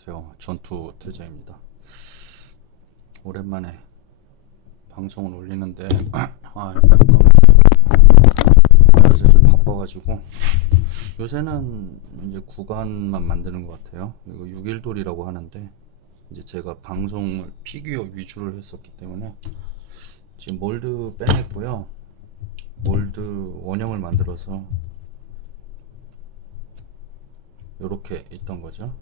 안녕하세요. 전투 태자입니다. 오랜만에 방송을 올리는데 잠깐만요. 요새 좀 바빠가지고 요새는 이제 구간만 만드는 것 같아요. 이거 6일돌이라고 하는데 이제 제가 방송을 피규어 위주로 했었기 때문에 지금 몰드 빼냈고요. 몰드 원형을 만들어서 이렇게 있던 거죠.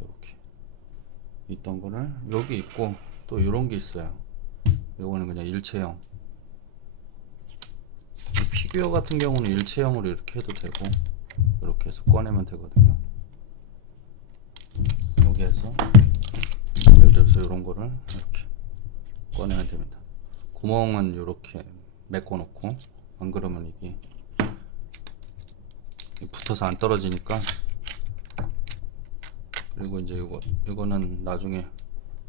이렇게 있던 거를 여기 있고 또 이런 게 있어요. 요거는 그냥 일체형. 피규어 같은 경우는 일체형으로 이렇게 해도 되고 이렇게 해서 꺼내면 되거든요. 여기에서 예를 들어서 이런 거를 이렇게 꺼내면 됩니다. 구멍은 이렇게 메꿔 놓고, 안 그러면 이게 붙어서 안 떨어지니까. 그리고 이제 이거는 나중에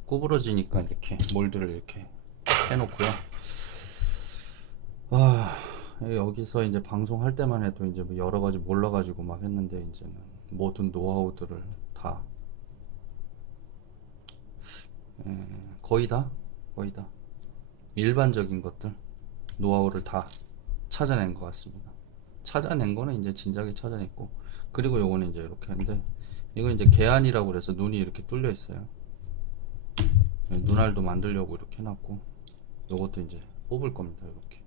구부러지니까 이렇게 몰드를 이렇게 해놓고요. 여기서 이제 방송할 때만 해도 이제 뭐 여러 가지 몰라가지고 막 했는데, 이제는 모든 노하우들을 다 거의 다 일반적인 것들 노하우를 다 찾아낸 것 같습니다. 찾아낸 거는 이제 진작에 찾아냈고, 그리고 요거는 이제 이렇게 하는데, 이건 이제 개안이라고 그래서 눈이 이렇게 뚫려 있어요. 눈알도 만들려고 이렇게 해놨고, 요것도 이제 뽑을 겁니다. 이렇게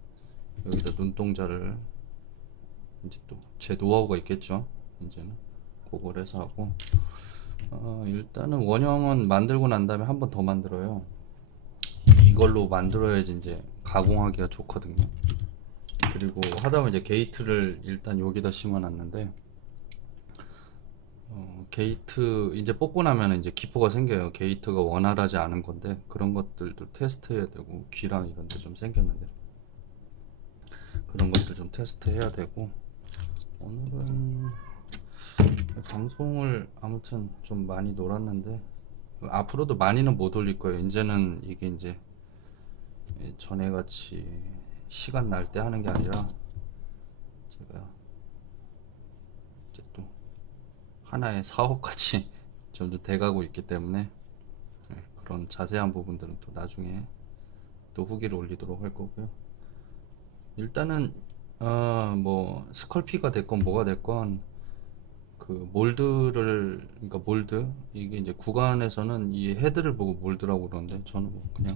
여기다 눈동자를 이제 또 제 노하우가 있겠죠. 이제는 그걸 해서 하고, 일단은 원형은 만들고 난 다음에 한 번 더 만들어요. 이걸로 만들어야지 이제 가공하기가 좋거든요. 그리고 하다 보면 이제 게이트를 일단 여기다 심어 놨는데, 게이트 이제 뽑고 나면 이제 기포가 생겨요. 게이트가 원활하지 않은 건데, 그런 것들도 테스트해야 되고, 귀랑 이런 데 좀 생겼는데 그런 것들 좀 테스트 해야 되고, 오늘은 방송을 아무튼 좀 많이 놀았는데, 앞으로도 많이는 못 올릴 거예요. 이제는 이게 이제 전에 같이 시간 날 때 하는 게 아니라, 제가 이제 또 하나의 사업까지 점점 돼가고 있기 때문에, 그런 자세한 부분들은 또 나중에 또 후기를 올리도록 할 거고요. 일단은 뭐 스컬피가 됐건 뭐가 됐건, 그 몰드를, 그러니까 몰드, 이게 이제 구간에서는 이 헤드를 보고 몰드라고 그러는데, 저는 뭐 그냥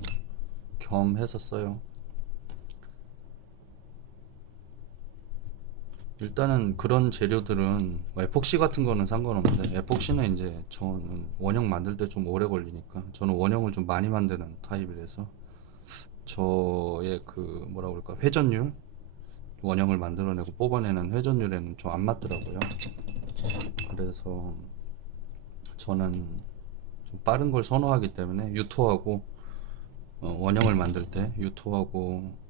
겸 했었어요. 일단은 그런 재료들은 뭐 에폭시 같은 거는 상관없는데, 에폭시는 이제 저는 원형 만들 때 좀 오래 걸리니까, 저는 원형을 좀 많이 만드는 타입이라서 저의 그 뭐라 그럴까, 회전율, 원형을 만들어내고 뽑아내는 회전율에는 좀 안 맞더라고요. 그래서 저는 좀 빠른 걸 선호하기 때문에, 유토하고 원형을 만들 때 유토하고,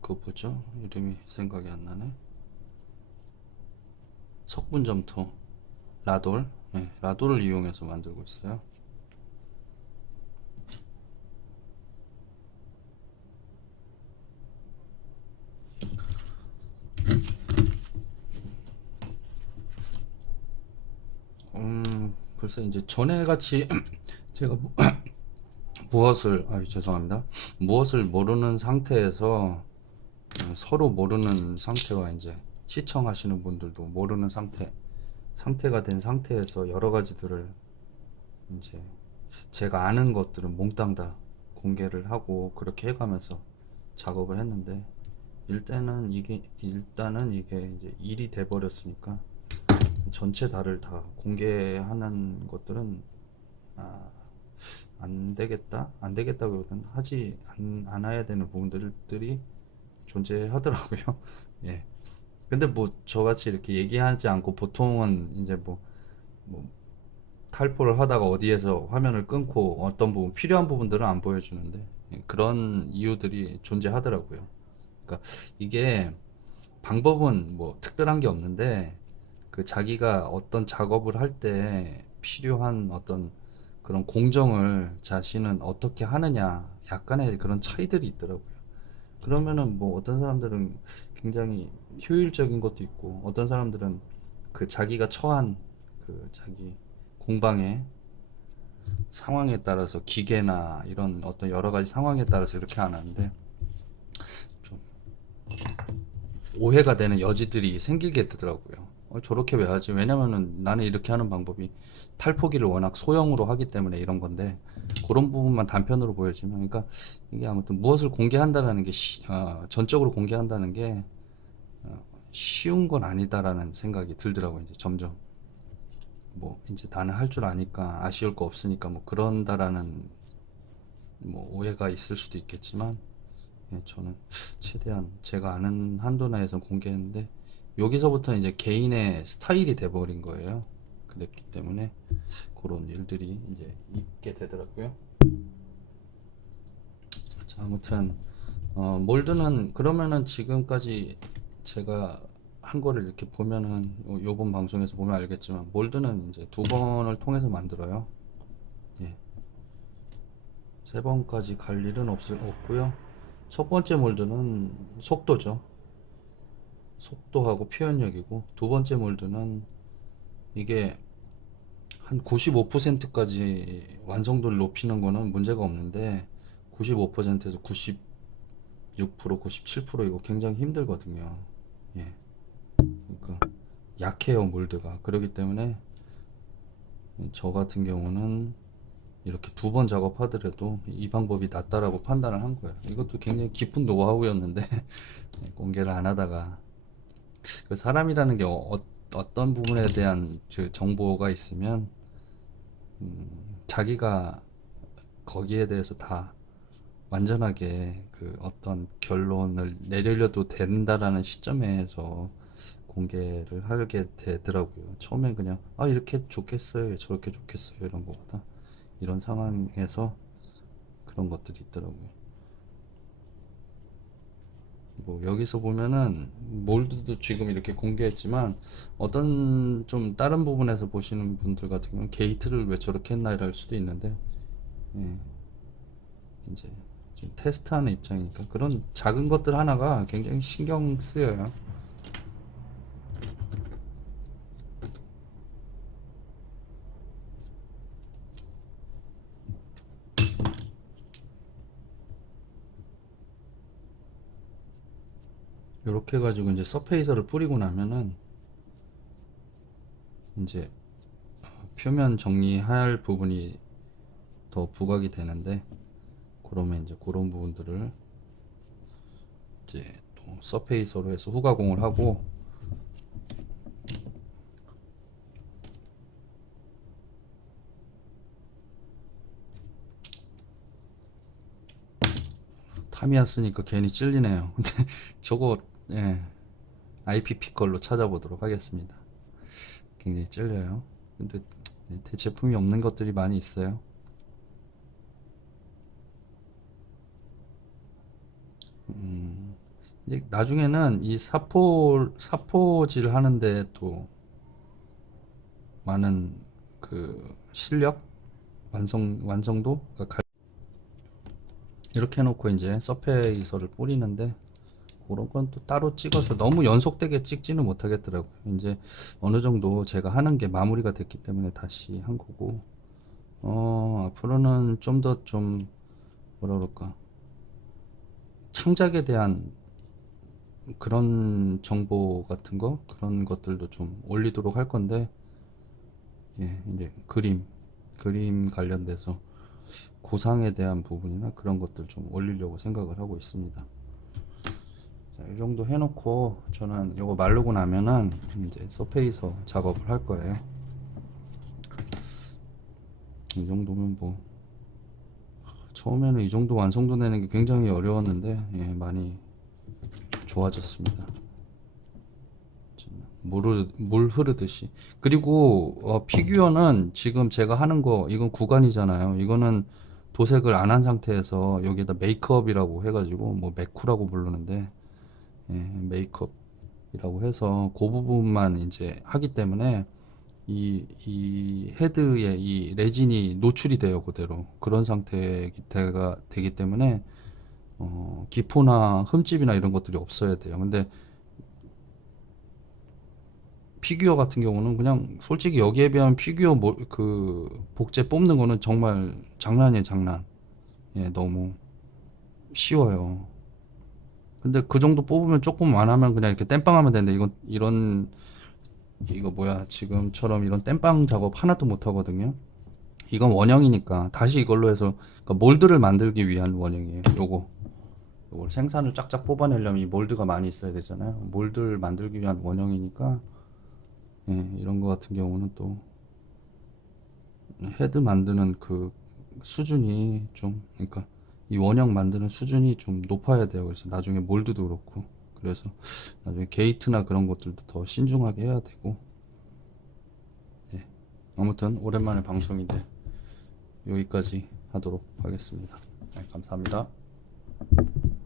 그 뭐죠? 이름이 생각이 안 나네. 석분점토, 라돌, 네, 라돌을 이용해서 만들고 있어요. 글쎄 이제 전에 같이 제가 무엇을, 죄송합니다. 무엇을 모르는 상태에서, 서로 모르는 상태와 이제 시청하시는 분들도 모르는 상태가 된 상태에서 여러 가지들을 이제 제가 아는 것들은 몽땅 다 공개를 하고 그렇게 해가면서 작업을 했는데, 일단은 이게 이제 일이 돼 버렸으니까, 전체 다를 다 공개하는 것들은 안 되겠다, 그러든 하지 않아야 되는 부분들이 존재하더라고요. 예. 근데 뭐 저같이 이렇게 얘기하지 않고, 보통은 이제 뭐 탈포를 하다가 어디에서 화면을 끊고 어떤 부분, 필요한 부분들은 안 보여주는데, 그런 이유들이 존재하더라고요. 그러니까 이게 방법은 뭐 특별한 게 없는데, 그 자기가 어떤 작업을 할 때 필요한 어떤 그런 공정을 자신은 어떻게 하느냐, 약간의 그런 차이들이 있더라고요. 그러면은 뭐 어떤 사람들은 굉장히 효율적인 것도 있고, 어떤 사람들은 그 자기가 처한 그 자기 공방의 상황에 따라서 기계나 이런 어떤 여러 가지 상황에 따라서 이렇게 하는데, 좀 오해가 되는 여지들이 생기게 되더라고요. 저렇게 왜 하지? 왜냐면은 나는 이렇게 하는 방법이 탈포기를 워낙 소형으로 하기 때문에 이런 건데, 그런 부분만 단편으로 보여지면, 그러니까 이게 아무튼 무엇을 공개한다는 게 전적으로 공개한다는 게 쉬운 건 아니다라는 생각이 들더라고요. 이제 점점 뭐 이제 나는 할 줄 아니까 아쉬울 거 없으니까 뭐 그런다라는 뭐 오해가 있을 수도 있겠지만, 예, 저는 최대한 제가 아는 한도 내에서 공개했는데, 여기서부터 이제 개인의 스타일이 돼버린 거예요. 그랬기 때문에 그런 일들이 이제 있게 되더라고요. 자, 아무튼 몰드는 그러면은 지금까지 제가 한 거를 이렇게 보면은, 요번 방송에서 보면 알겠지만 몰드는 이제 두 번을 통해서 만들어요. 예, 세 번까지 갈 일은 없고요. 첫 번째 몰드는 속도죠. 속도하고 표현력이고, 두 번째 몰드는 이게 한 95%까지 완성도를 높이는 거는 문제가 없는데, 95%에서 96%, 97% 이거 굉장히 힘들거든요. 예. 그러니까 약해요, 몰드가. 그렇기 때문에 저 같은 경우는 이렇게 두 번 작업하더라도 이 방법이 낫다라고 판단을 한 거예요. 이것도 굉장히 깊은 노하우였는데 공개를 안 하다가, 그 사람이라는 게 어떤 부분에 대한 그 정보가 있으면 자기가 거기에 대해서 다 완전하게 그 어떤 결론을 내리려도 된다라는 시점에서 공개를 하게 되더라고요. 처음엔 그냥 이렇게 좋겠어요, 저렇게 좋겠어요 이런 거보다, 이런 상황에서 그런 것들이 있더라고요. 뭐 여기서 보면은 몰드도 지금 이렇게 공개했지만, 어떤 좀 다른 부분에서 보시는 분들 같은 경우는 게이트를 왜 저렇게 했나 이럴 수도 있는데, 예, 이제 좀 테스트하는 입장이니까 그런 작은 것들 하나가 굉장히 신경 쓰여요. 이렇게 해가지고 이제 서페이서를 뿌리고 나면은 이제 표면 정리할 부분이 더 부각이 되는데, 그러면 이제 그런 부분들을 이제 또 서페이서로 해서 후가공을 하고, 타미야 쓰니까 괜히 찔리네요. 근데 저거, 예, IPP 걸로 찾아보도록 하겠습니다. 굉장히 찔려요. 근데 대체품이 없는 것들이 많이 있어요. 이제 나중에는 이 사포질 하는데 또 많은 그 실력, 완성도가 이렇게 해놓고 이제 서페이서를 뿌리는데, 그런 건 또 따로 찍어서 너무 연속되게 찍지는 못하겠더라고요. 이제 어느 정도 제가 하는 게 마무리가 됐기 때문에 다시 한 거고, 앞으로는 좀 더 뭐라 그럴까, 창작에 대한 그런 정보 같은 거, 그런 것들도 좀 올리도록 할 건데, 예, 이제 그림 관련돼서 구상에 대한 부분이나 그런 것들 좀 올리려고 생각을 하고 있습니다. 자, 이 정도 해놓고 저는 이거 마르고 나면은 이제 서페이서 작업을 할 거예요. 이 정도면 뭐 처음에는 이 정도 완성도 내는 게 굉장히 어려웠는데, 예, 많이 좋아졌습니다. 물 흐르듯이. 그리고 피규어는 지금 제가 하는 거, 이건 구간이잖아요. 이거는 도색을 안 한 상태에서 여기에다 메이크업이라고 해가지고, 뭐 메쿠라고 부르는데, 예, 메이크업이라고 해서 그 부분만 이제 하기 때문에 이 헤드에 이 레진이 노출이 돼요, 그대로. 그런 상태가 되기 때문에 기포나 흠집이나 이런 것들이 없어야 돼요. 근데 피규어 같은 경우는 그냥 솔직히 여기에 비하면 피규어 그 복제 뽑는 거는 정말 장난이에요, 장난. 예, 너무 쉬워요. 근데 그 정도 뽑으면 조금 안 하면 그냥 이렇게 땜빵하면 되는데 이건 이거 뭐야 지금처럼 이런 땜빵 작업 하나도 못 하거든요. 이건 원형이니까 다시 이걸로 해서 그러니까 몰드를 만들기 위한 원형이에요. 요걸 생산을 쫙쫙 뽑아내려면 이 몰드가 많이 있어야 되잖아요. 몰드를 만들기 위한 원형이니까 예, 이런 거 같은 경우는 또 헤드 만드는 그 수준이 좀 그러니까 이 원형 만드는 수준이 좀 높아야 돼요. 그래서 나중에 몰드도 그렇고 그래서 나중에 게이트나 그런 것들도 더 신중하게 해야 되고 예. 아무튼 오랜만에 방송인데 여기까지 하도록 하겠습니다. 네, 감사합니다.